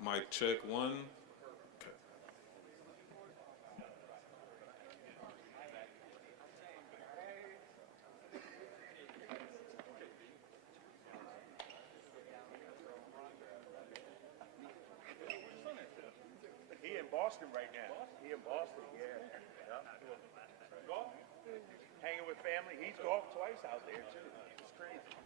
Mic check one. Okay. He in Boston right now. He in Boston, yeah. Golf? Hanging with family. He's golfed twice out there too. It's crazy.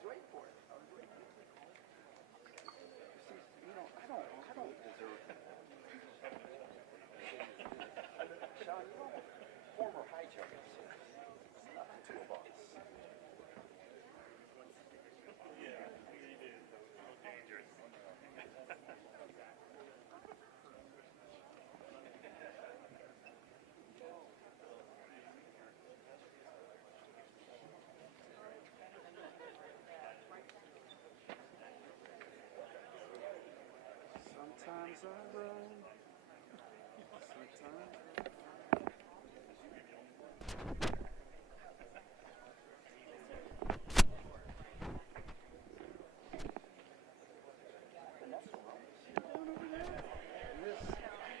was waiting for it. I was waiting for it. See, you know, I don't deserve that. Sean, you know, former hijackers. Nothing to a boss. Sometimes I run. Sometimes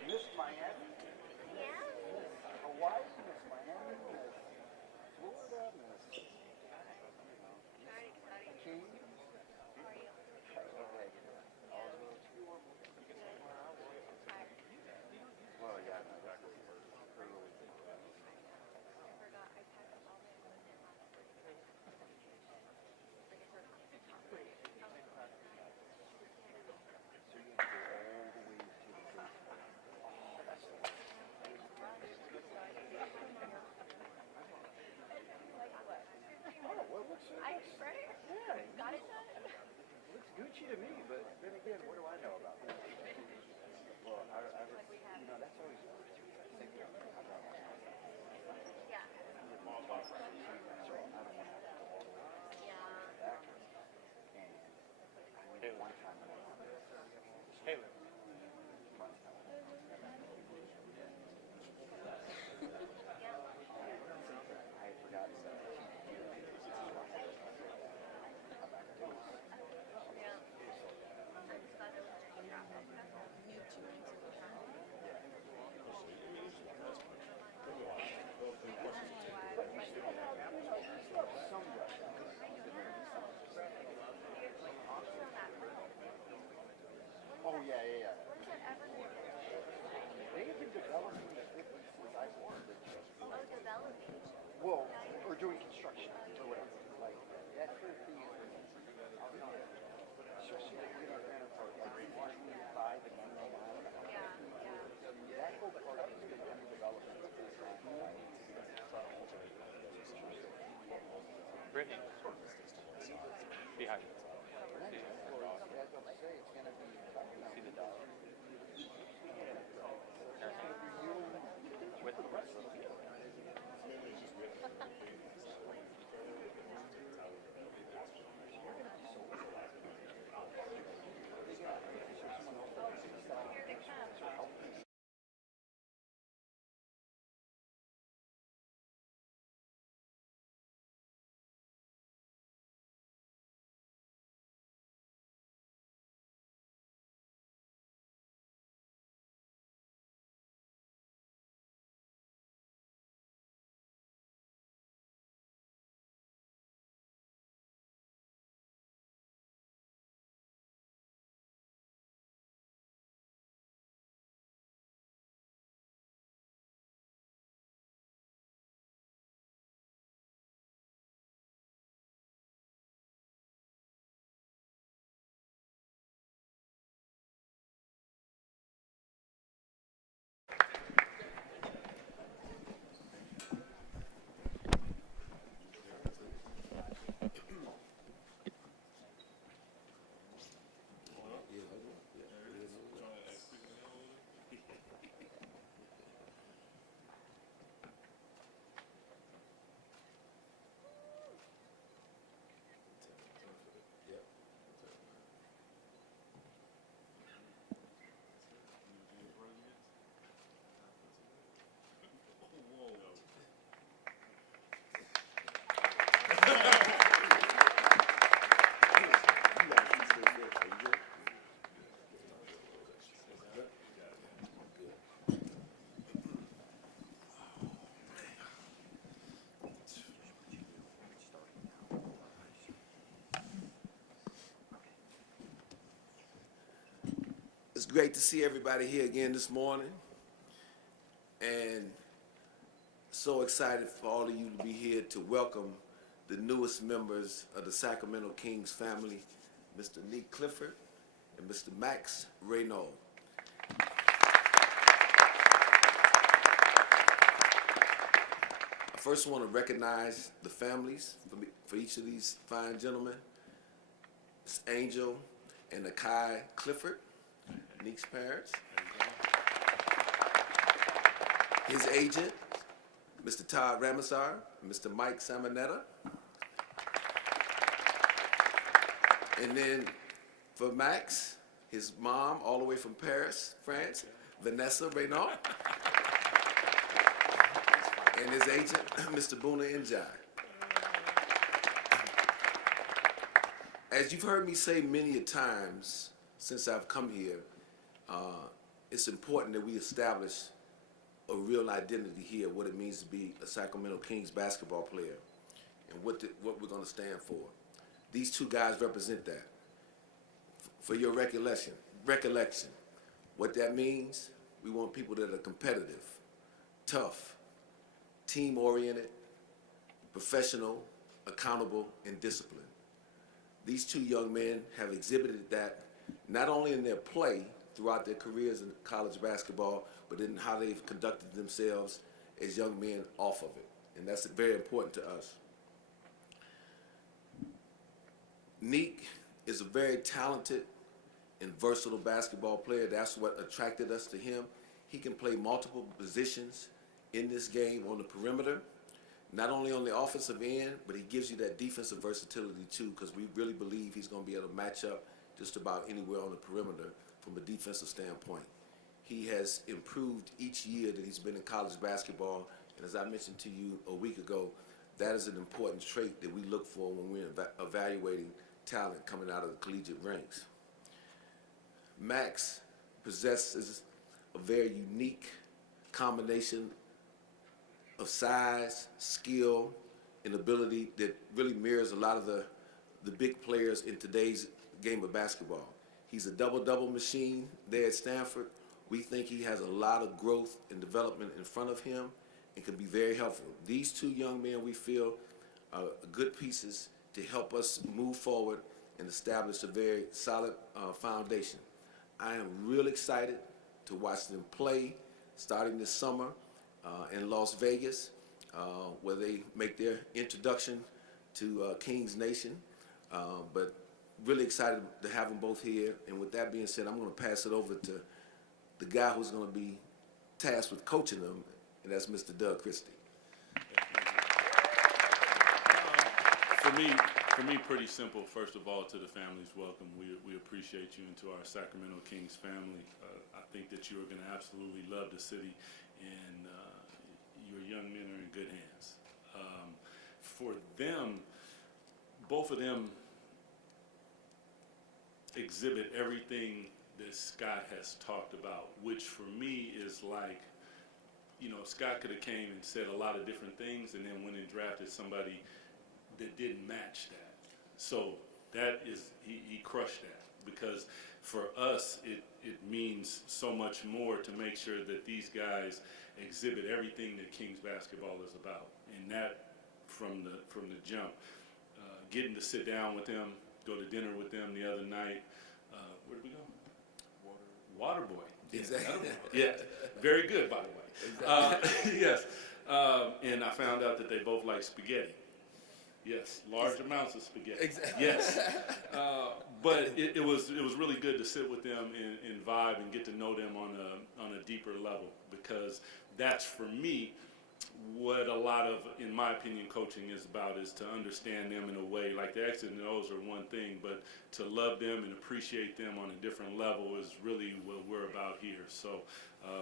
Miss Miami, Miss Hawaii, Miss Miami, Miss Florida, Miss King. Well, yeah, no, that was early. Looks Gucci to me, but then again, what do I know about that? Well, you know, that's always so I don't want to have to go all the way back. And I mean, one time Taylor. I had forgotten that. Oh, yeah. They have been developing the 50s since I was born. Well, or doing construction or whatever. Like, that 50 especially the Green Granite Park, like 105 and 199. That whole part has been under development since this time. Brittany. Behind you. Well, as I say, it's going to be See the dog. with the rest of them. It's great to see everybody here again this morning, and so excited for all of you to be here to welcome the newest members of the Sacramento Kings family, Mr. Nick Clifford and Mr. Max Renault. I first want to recognize the families for each of these fine gentlemen. It's Angel and Akai Clifford, Nick's parents. His agent, Mr. Todd Ramasar, and Mr. Mike Samonetta. And then for Max, his mom, all the way from Paris, France, Vanessa Renault. And his agent, Mr. Buna Njai. As you've heard me say many a times since I've come here, it's important that we establish a real identity here, what it means to be a Sacramento Kings basketball player, and what we're going to stand for. These two guys represent that. For your recollection, what that means, we want people that are competitive, tough, team-oriented, professional, accountable, and disciplined. These two young men have exhibited that not only in their play throughout their careers in college basketball, but in how they've conducted themselves as young men off of it. And that's very important to us. Neek is a very talented and versatile basketball player. That's what attracted us to him. He can play multiple positions in this game on the perimeter, not only on the offensive end, but he gives you that defensive versatility too, because we really believe he's going to be able to match up just about anywhere on the perimeter from a defensive standpoint. He has improved each year that he's been in college basketball, and as I mentioned to you a week ago, that is an important trait that we look for when we're evaluating talent coming out of the collegiate ranks. Max possesses a very unique combination of size, skill, and ability that really mirrors a lot of the big players in today's game of basketball. He's a double-double machine there at Stanford. We think he has a lot of growth and development in front of him and can be very helpful. These two young men, we feel, are good pieces to help us move forward and establish a very solid foundation. I am real excited to watch them play starting this summer in Las Vegas, where they make their introduction to Kings Nation. But really excited to have them both here. And with that being said, I'm going to pass it over to the guy who's going to be tasked with coaching them, and that's Mr. Doug Christie. For me, pretty simple. First of all, to the family's welcome. We appreciate you, and to our Sacramento Kings family. I think that you are going to absolutely love the city, and your young men are in good hands. For them, both of them exhibit everything that Scott has talked about, which for me is like, Scott could have came and said a lot of different things and then went and drafted somebody that didn't match that. So that is, he crushed that, because for us, it means so much more to make sure that these guys exhibit everything that Kings basketball is about. And that from the jump. Getting to sit down with them, go to dinner with them the other night. Where did we go? Waterboy. Exactly. Yeah, very good, by the way. Yes. And I found out that they both like spaghetti. Yes, large amounts of spaghetti. Exactly. Yes. But it was really good to sit with them and vibe and get to know them on a deeper level, because that's, for me, what a lot of, in my opinion, coaching is about, is to understand them in a way. Like the X's and O's are one thing, but to love them and appreciate them on a different level is really what we're about here. So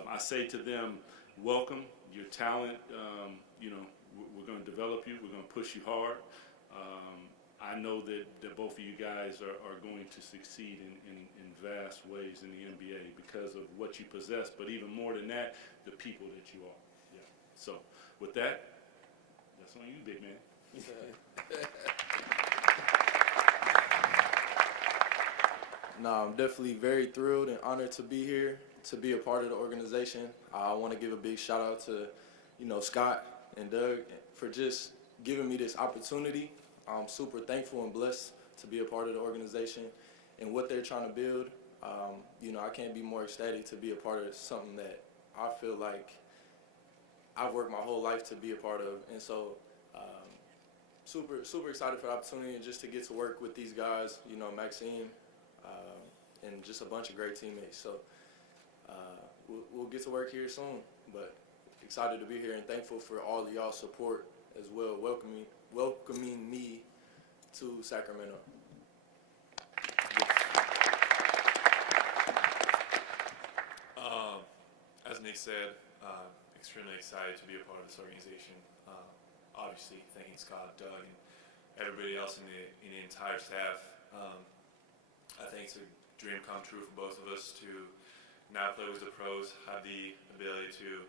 I say to them, welcome, your talent, we're going to develop you, we're going to push you hard. I know that both of you guys are going to succeed in vast ways in the NBA because of what you possess, but even more than that, the people that you are. Yeah. So with that, that's on you, big man. No, I'm definitely very thrilled and honored to be here, to be a part of the organization. I want to give a big shout out to, Scott and Doug for just giving me this opportunity. I'm super thankful and blessed to be a part of the organization and what they're trying to build. You know, I can't be more ecstatic to be a part of something that I feel like I've worked my whole life to be a part of. And so super excited for the opportunity and just to get to work with these guys, you know, Maxime, and just a bunch of great teammates. So we'll get to work here soon, but excited to be here and thankful for all of y'all's support as well, welcoming me to Sacramento. As Nick said, extremely excited to be a part of this organization. Obviously, thanking Scott, Doug, and everybody else in the entire staff. I think it's a dream come true for both of us to now play with the pros, have the ability to,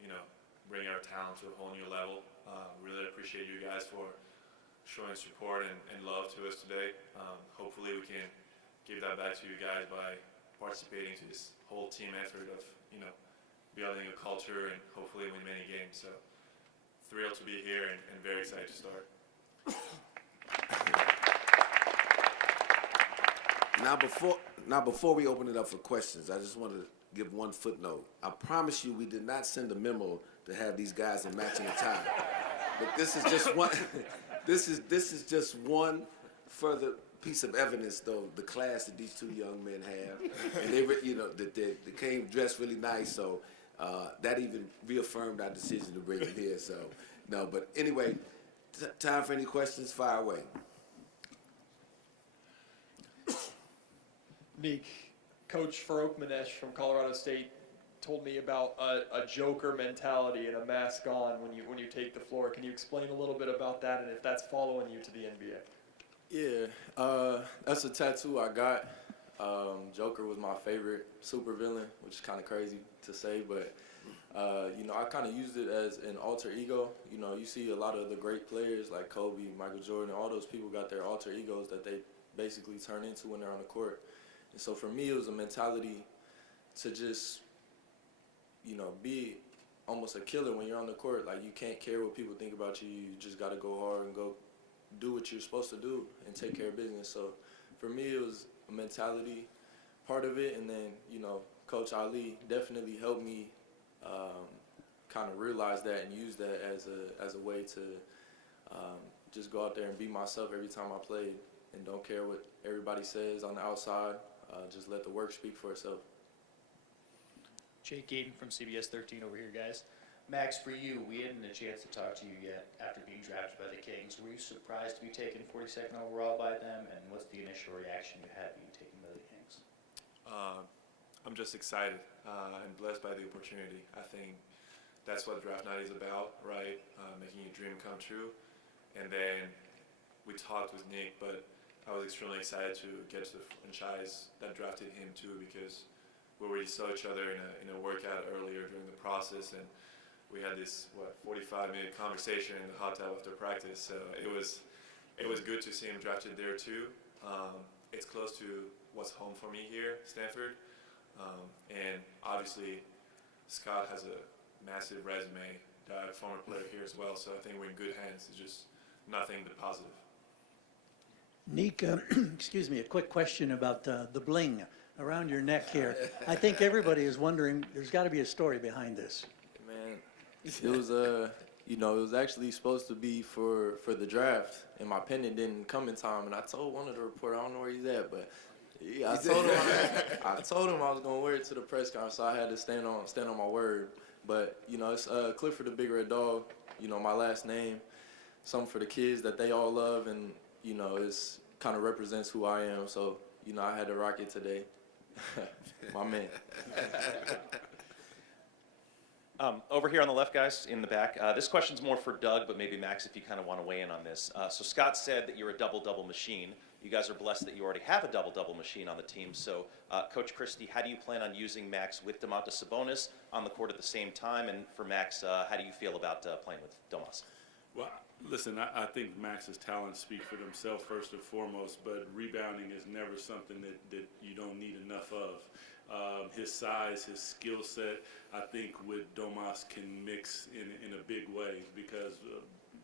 you know, bring our talent to a whole new level. Really appreciate you guys for showing support and love to us today. Hopefully, we can give that back to you guys by participating to this whole team effort of, you know, building a culture and hopefully win many games. So thrilled to be here and very excited to start. Now before we open it up for questions, I just want to give one footnote. I promise you we did not send a memo to have these guys in matching attire. But this is just one this is just one further piece of evidence, though, the class that these two young men have, and they came dressed really nice. So that even reaffirmed our decision to bring them here. So no, but anyway, time for any questions? Fire away. Nick, Coach Farouk Manesh from Colorado State told me about a joker mentality and a mask on when you take the floor. Can you explain a little bit about that and if that's following you to the NBA? Yeah, that's a tattoo I got. Joker was my favorite supervillain, which is kind of crazy to say, but you know, I kind of used it as an alter ego. You know, you see a lot of the great players like Kobe, Michael Jordan, all those people got their alter egos that they basically turn into when they're on the court. And so for me, it was a mentality to just, you know, be almost a killer when you're on the court. Like, you can't care what people think about you. You just got to go hard and go do what you're supposed to do and take care of business. So for me, it was a mentality part of it. And then, you know, Coach Ali definitely helped me kind of realize that and use that as a way to just go out there and be myself every time I played and don't care what everybody says on the outside. Just let the work speak for itself. Jake Gaden from CBS 13 over here, guys. Max, for you, we hadn't a chance to talk to you yet after being drafted by the Kings. Were you surprised to be taken 42nd overall by them, and what's the initial reaction you had being taken by the Kings? I'm just excited and blessed by the opportunity. I think that's what draft night is about, right? Making your dream come true. And then we talked with Nick, but I was extremely excited to get to the franchise that drafted him too, because we already saw each other in a workout earlier during the process, and we had this 45-minute conversation in the hot tub after practice. So it was good to see him drafted there too. It's close to what's home for me here, Stanford, and obviously Scott has a massive resume. Former player here as well, so I think we're in good hands. It's just nothing but positive. Nick, excuse me, a quick question about the bling around your neck here. I think everybody is wondering, there's got to be a story behind this. Man, it was you know, it was actually supposed to be for the draft, and my pendant didn't come in time. And I told one of the reporters, I don't know where he's at, but yeah, I told him I was gonna wear it to the press conference, so I had to stand on my word. But you know, it's Clifford the Big Red Dog. You know, my last name, something for the kids that they all love, and you know, it's kind of represents who I am. So you know, I had to rock it today. My man. Over here on the left, guys, in the back. This question's more for Doug, but maybe Max, if you kind of want to weigh in on this. So Scott said that you're a double-double machine. You guys are blessed that you already have a double-double machine on the team. So, Coach Christie, how do you plan on using Max with Domantas Sabonis on the court at the same time? And for Max, how do you feel about playing with Domas? Well, listen, I think Max's talents speak for themselves first and foremost, but rebounding is never something that you don't need enough of. His size, his skill set, I think with Domas can mix in a big way, because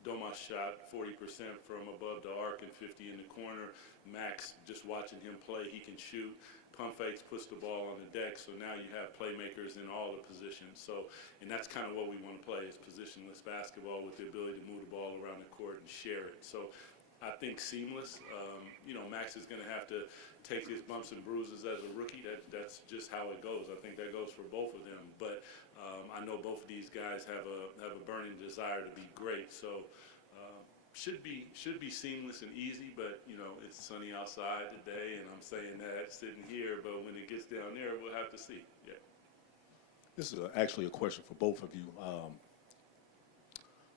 Domas shot 40% from above the arc and 50 in the corner. Max, just watching him play, he can shoot. Pump fakes, puts the ball on the deck, so now you have playmakers in all the positions. So, and that's kind of what we want to play, is positionless basketball with the ability to move the ball around the court and share it. So I think seamless. You know, Max is going to have to take his bumps and bruises as a rookie. That's just how it goes. I think that goes for both of them. But I know both of these guys have a burning desire to be great. So should be seamless and easy. But you know, it's sunny outside today, and I'm saying that sitting here. But when it gets down there, we'll have to see. Yeah. This is actually a question for both of you.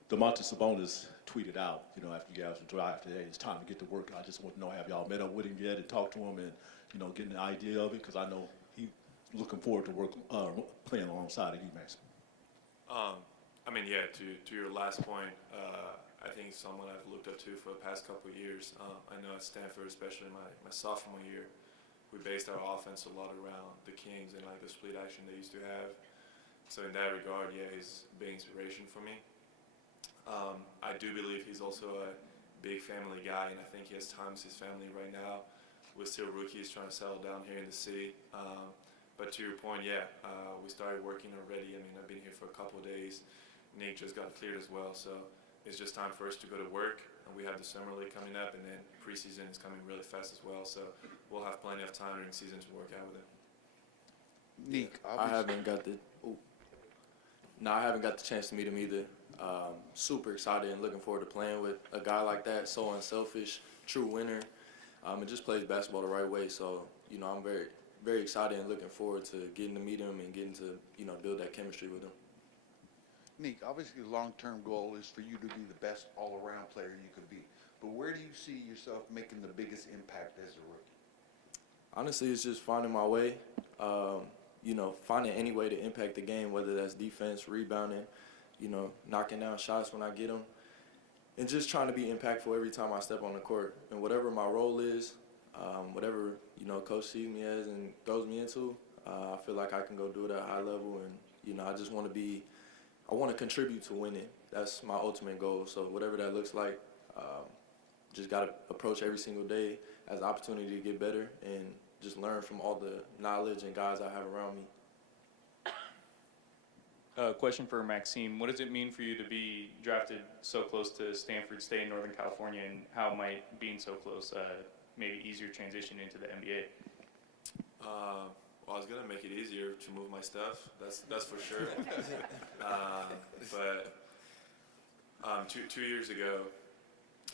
Domantas Sabonis tweeted out, you know, after you guys were drafted, hey, it's time to get to work. I just want to know, have y'all met up with him yet and talked to him and, you know, getting the idea of it? Because I know he's looking forward to playing alongside of you, Max. I mean, yeah, to your last point, I think someone I've looked up to for the past couple of years. I know at Stanford, especially my sophomore year, we based our offense a lot around the Kings and like the split action they used to have. So in that regard, yeah, he's a big inspiration for me. I do believe he's also a big family guy, and I think he has time with his family right now. We're still rookies trying to settle down here in the city. But to your point, yeah, we started working already. I mean, I've been here for a couple of days. Nick just got cleared as well, so it's just time for us to go to work. And we have the summer league coming up, and then preseason is coming really fast as well. So we'll have plenty of time during season to work out with him. Nick, I haven't got the chance to meet him either. Super excited and looking forward to playing with a guy like that, so unselfish, true winner, and just plays basketball the right way. So, you know, I'm very, very excited and looking forward to getting to meet him and getting to, you know, build that chemistry with him. Nick, obviously the long-term goal is for you to be the best all-around player you could be. But where do you see yourself making the biggest impact as a rookie? Honestly, it's just finding my way, you know, finding any way to impact the game, whether that's defense, rebounding, you know, knocking down shots when I get them, and just trying to be impactful every time I step on the court. And whatever my role is, whatever, you know, coach sees me as and throws me into, I feel like I can go do it at a high level. And, you know, I want to contribute to winning. That's my ultimate goal. So whatever that looks like, just got to approach every single day as an opportunity to get better and just learn from all the knowledge and guys I have around me. Question for Maxime. What does it mean for you to be drafted so close to Stanford State in Northern California, and how might being so close maybe ease your transition into the NBA? Well, I was gonna make it easier to move my stuff. That's for sure. But 2 years ago,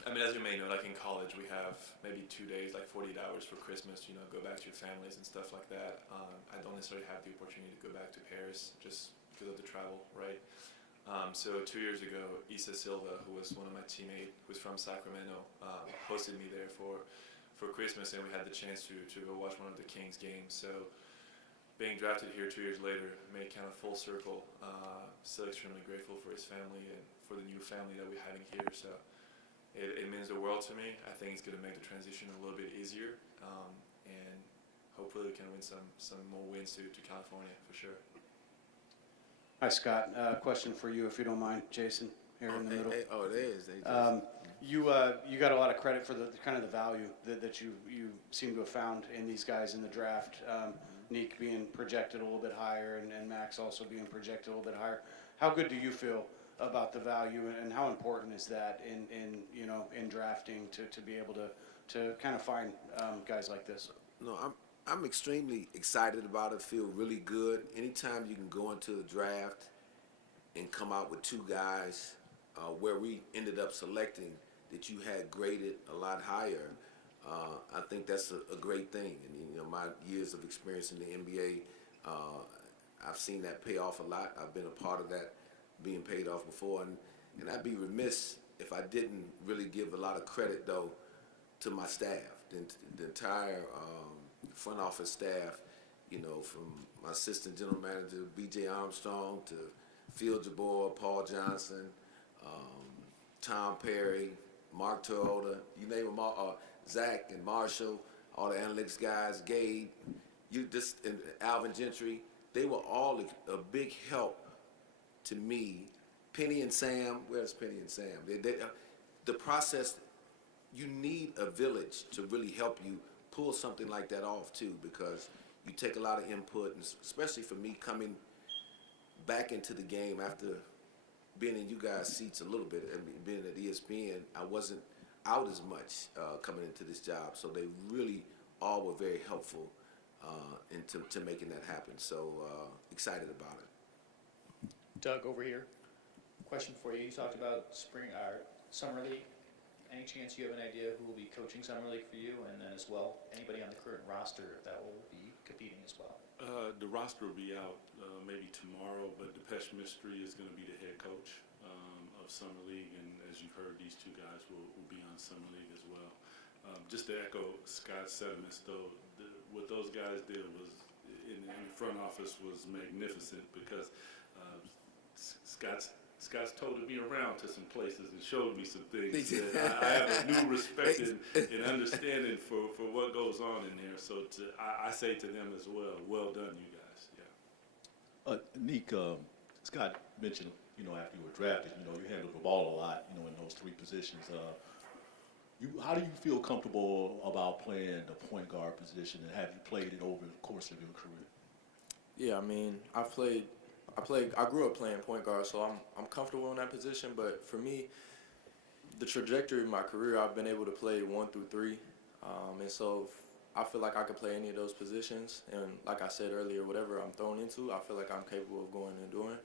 I mean, as you may know, like in college, we have maybe 2 days, like 48 hours for Christmas. You know, go back to your families and stuff like that. I don't necessarily have the opportunity to go back to Paris just because of the travel, right? So 2 years ago, Issa Silva, who was one of my teammates, who's from Sacramento, hosted me there for Christmas, and we had the chance to go watch one of the Kings games. So being drafted here 2 years later made kind of full circle. Still extremely grateful for his family and for the new family that we're having here. So it means the world to me. I think it's going to make the transition a little bit easier, and hopefully we can win some more wins to California for sure. Hi, Scott. Question for you, if you don't mind, Jason, here in the middle. You got a lot of credit for the kind of the value that you seem to have found in these guys in the draft. Nick being projected a little bit higher, and Max also being projected a little bit higher. How good do you feel about the value, and how important is that in drafting to be able to kind of find guys like this? No, I'm extremely excited about it. Feel really good. Anytime you can go into the draft and come out with two guys where we ended up selecting that you had graded a lot higher, I think that's a great thing. And you know, my years of experience in the NBA, I've seen that pay off a lot. I've been a part of that being paid off before, and I'd be remiss if I didn't really give a lot of credit though to my staff, the entire front office staff, you know, from my assistant general manager, B.J. Armstrong, to Phil Jabor, Paul Johnson, Tom Perry, Mark Toyota, you name them all, Zach and Marshall, all the analytics guys, Gabe, and Alvin Gentry. They were all a big help to me Penny and Sam, where's Penny and Sam? The process, you need a village to really help you pull something like that off too, because you take a lot of input, and especially for me coming back into the game after being in you guys' seats a little bit, and being at ESPN, I wasn't out as much coming into this job, so they really all were very helpful into making that happen. So excited about it. Doug, over here. Question for you. You talked about summer league. Any chance you have an idea who will be coaching summer league for you, and then as well anybody on the current roster that will be competing as well? The roster will be out maybe tomorrow, but Depeche Mystery is going to be the head coach of Summer League, and as you've heard, these two guys will be on Summer League as well. Just to echo Scott's sentiments, though, what those guys did was in the front office was magnificent, because Scott's toted me around to some places and showed me some things. I have a new respect and understanding for what goes on in there. So I say to them as well done, you guys. Yeah. Nick, Scott mentioned, after you were drafted, you handled the ball a lot, in those three positions. How do you feel comfortable about playing the point guard position, and have you played it over the course of your career? Yeah, I mean, I grew up playing point guard, so I'm comfortable in that position. But for me, the trajectory of my career, I've been able to play 1 through 3, and so I feel like I could play any of those positions. And like I said earlier, whatever I'm thrown into, I feel like I'm capable of going and doing.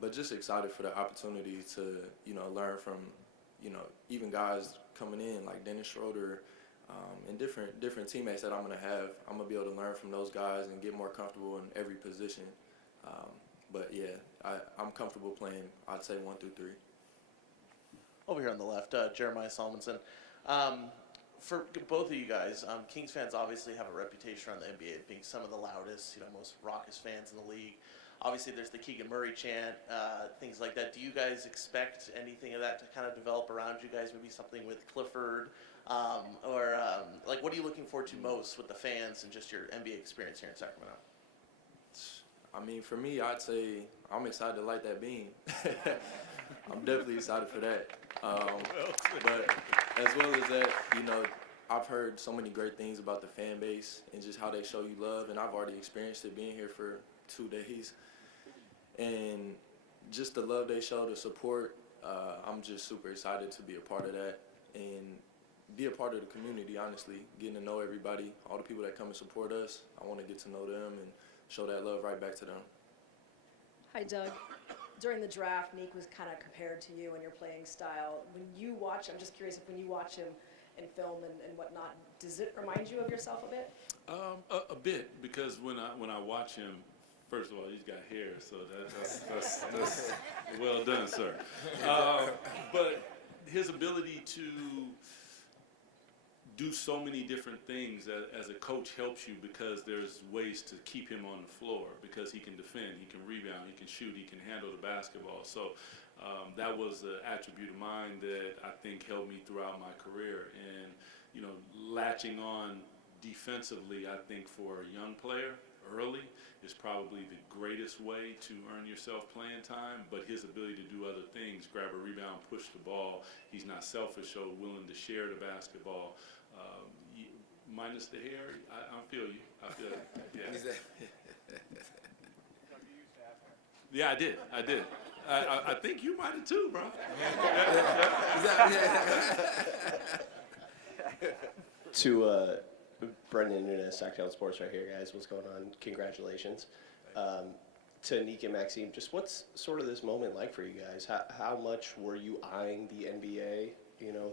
But just excited for the opportunity to learn from even guys coming in like Dennis Schroeder, and different teammates that I'm gonna have. I'm gonna be able to learn from those guys and get more comfortable in every position. But yeah, I'm comfortable playing, I'd say 1 through 3. Over here on the left, Jeremiah Solomon. For both of you guys, Kings fans obviously have a reputation around the NBA of being some of the loudest, most raucous fans in the league. Obviously, there's the Keegan Murray chant, things like that. Do you guys expect anything of that to kind of develop around you guys? Maybe something with Clifford, or what are you looking forward to most with the fans and just your NBA experience here in Sacramento? I mean, for me, I'd say I'm excited to light that beam. I'm definitely excited for that. But as well as that, I've heard so many great things about the fan base and just how they show you love, and I've already experienced it being here for 2 days. And just the love they show, the support, I'm just super excited to be a part of that and be a part of the community, honestly, getting to know everybody, all the people that come and support us. I want to get to know them and show that love right back to them. Hi, Doug. During the draft, Nick was kind of compared to you and your playing style. When you watch, I'm just curious if when you watch him in film and whatnot, does it remind you of yourself a bit? A bit, because when I watch him, first of all, he's got hair, so that's well done, sir. But his ability to do so many different things as a coach helps you, because there's ways to keep him on the floor, because he can defend, he can rebound, he can shoot, he can handle the basketball. So that was an attribute of mine that I think helped me throughout my career. And latching on defensively, I think for a young player early is probably the greatest way to earn yourself playing time. But his ability to do other things, grab a rebound, push the ball, he's not selfish, so willing to share the basketball. Minus the hair, I feel you. I feel it. Yeah. Yeah, I did. I think you might have too, bro. To Brendan Nunes, Sactown Sports right here, guys. What's going on? Congratulations. To Nick and Maxime, just what's sort of this moment like for you guys? How much were you eyeing the NBA,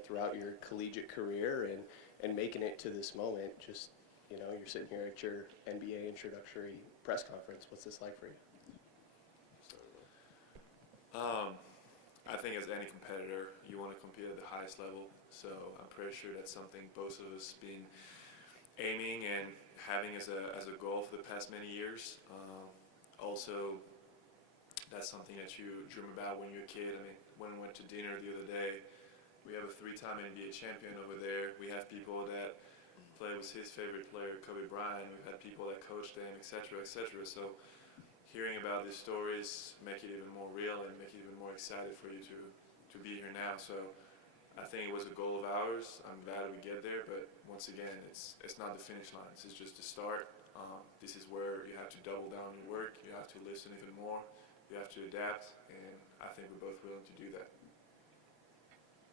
throughout your collegiate career and making it to this moment? Just, you're sitting here at your NBA introductory press conference. What's this like for you? I think as any competitor, you want to compete at the highest level. So I'm pretty sure that's something both of us been aiming and having as a goal for the past many years. Also, that's something that you dream about when you're a kid. I mean, when we went to dinner the other day, we have a 3-time NBA champion over there. We have people that play with his favorite player, Kobe Bryant. We've had people that coached him, et cetera, et cetera. So hearing about these stories make it even more real and make it even more excited for you to be here now. So I think it was a goal of ours. I'm glad we get there, but once again, it's not the finish line. This is just the start. This is where you have to double down your work. You have to listen even more. You have to adapt, and I think we're both willing to do that.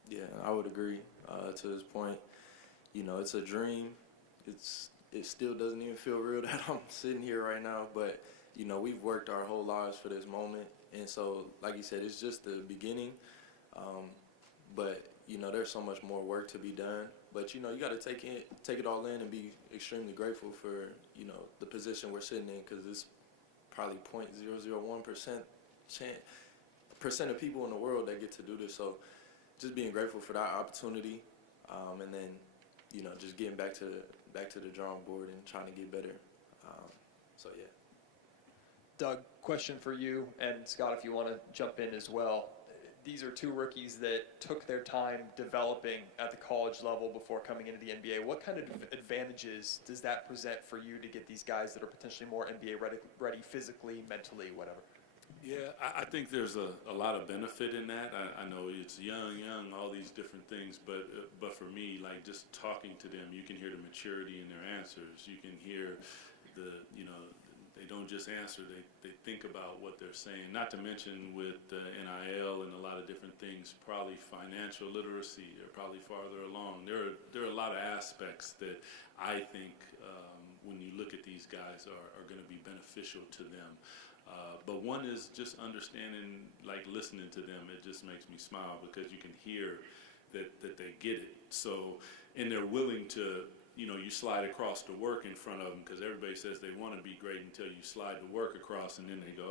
Yeah, I would agree to this point. You know, it's a dream. It still doesn't even feel real that I'm sitting here right now, but you know, we've worked our whole lives for this moment, and so, like you said, it's just the beginning. But you know, there's so much more work to be done. But you know, you got to take it all in and be extremely grateful for, you know, the position we're sitting in, because it's probably 0.001% of people in the world that get to do this. So just being grateful for that opportunity, and then, you know, just getting back to the drawing board and trying to get better. So yeah. Doug, question for you, and Scott, if you want to jump in as well. These are two rookies that took their time developing at the college level before coming into the NBA. What kind of advantages does that present for you to get these guys that are potentially more NBA ready physically, mentally, whatever? Yeah, I think there's a lot of benefit in that. I know it's young, all these different things, but for me, like just talking to them, you can hear the maturity in their answers. You can hear they don't just answer, they think about what they're saying. Not to mention with NIL and a lot of different things, probably financial literacy, they're probably farther along. There are a lot of aspects that I think when you look at these guys are going to be beneficial to them. But one is just understanding, like listening to them, it just makes me smile because you can hear that they get it. So, and they're willing to, you know, you slide across the work in front of them, because everybody says they want to be great until you slide the work across, and then they go,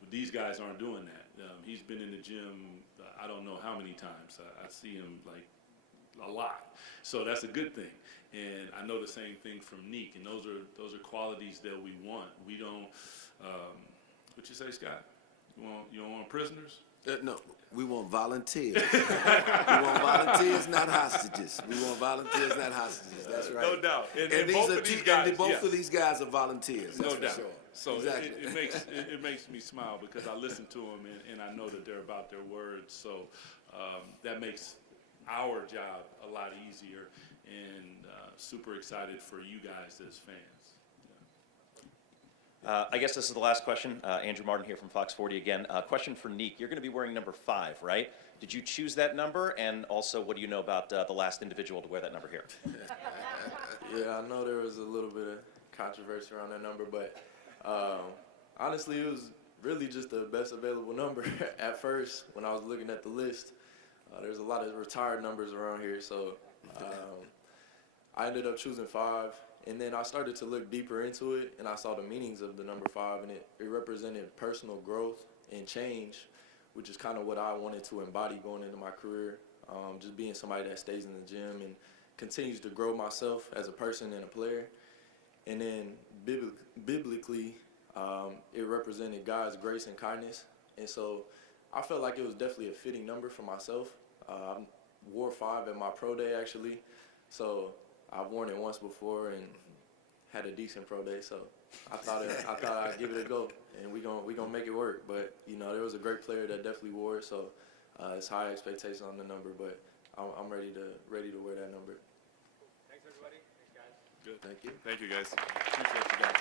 but these guys aren't doing that. He's been in the gym, I don't know how many times. I see him like a lot. So that's a good thing. And I know the same thing from Neek, and those are qualities that we want. We don't, what you say, Scott? You don't want prisoners? No, we want volunteers. We want volunteers, not hostages. We want volunteers, not hostages. That's right. No doubt. And both yes. of these guys are volunteers. That's No for doubt. sure. So exactly. it makes me smile because I listen to them and I know that they're about their words. So that makes our job a lot easier, and super excited for you guys as fans. I guess this is the last question. Andrew Martin here from Fox 40 again. Question for Neek. You're going to be wearing number 5, right? Did you choose that number? And also, what do you know about the last individual to wear that number here? Yeah, I know there was a little bit of controversy around that number, but honestly, it was really just the best available number at first when I was looking at the list. There's a lot of retired numbers around here, so I ended up choosing 5. And then I started to look deeper into it, and I saw the meanings of the number 5, and it represented personal growth and change, which is kind of what I wanted to embody going into my career, just being somebody that stays in the gym and continues to grow myself as a person and a player. And then biblically, it represented God's grace and kindness. And so I felt like it was definitely a fitting number for myself. I wore 5 at my pro day, actually. So I've worn it once before and had a decent pro day, so I thought I'd give it a go, and we gonna make it work. But you know, there was a great player that definitely wore it, so it's high expectation on the number. But I'm ready to wear that number. Thanks, everybody. Thanks, guys. Good. Thank you. Thank you, guys. Appreciate you guys.